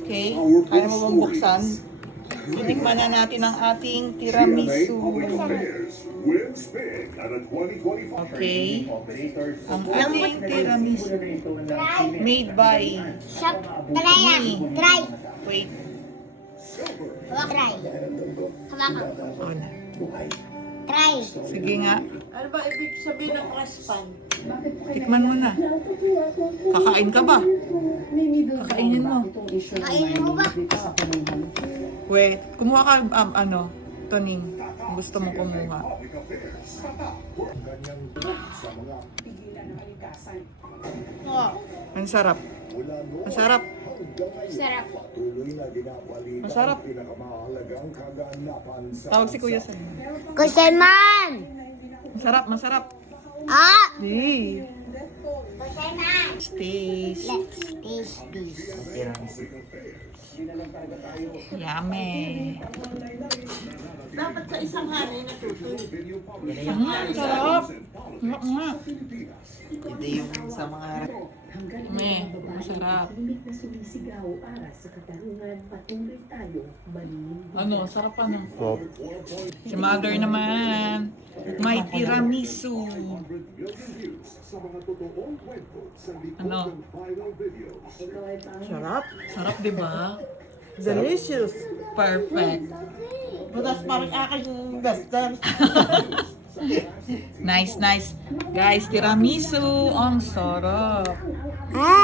Okay? Kaya mo bang buksan? Tinikman na natin ang ating tiramisu. Okay. Ang ating tiramisu. Made by me. Try. Wait. Try. Hawakan. On. Try. Sige nga. Ano ba ibig sabihin ng raspan? Tikman mo na. Kakain ka ba? Kakainin mo. Kainin mo ba? Wait. Kumuha ka, Toning. Gusto mo kumuha. Ang sarap. Ang sarap. Sarap. Masarap. Tawag si Kuya sa Kusayman! Masarap, masarap. Ah! Hey. Kusayman! Taste. Let's taste this. Yummy. Dapat sa isang hari natutuyo. Sarap. Sarap nga. Hindi yung sa mga Meh, masarap. na sumisigaw para sa katarungan, patuloy tayo manimig. Ano, sarap ano? Si Mother naman. May tiramisu. Ano? Sarap. Sarap, di ba? Delicious. Perfect. Butas parang aking bester. Nice, nice. Guys, tiramisu. Ang sarap. Ah!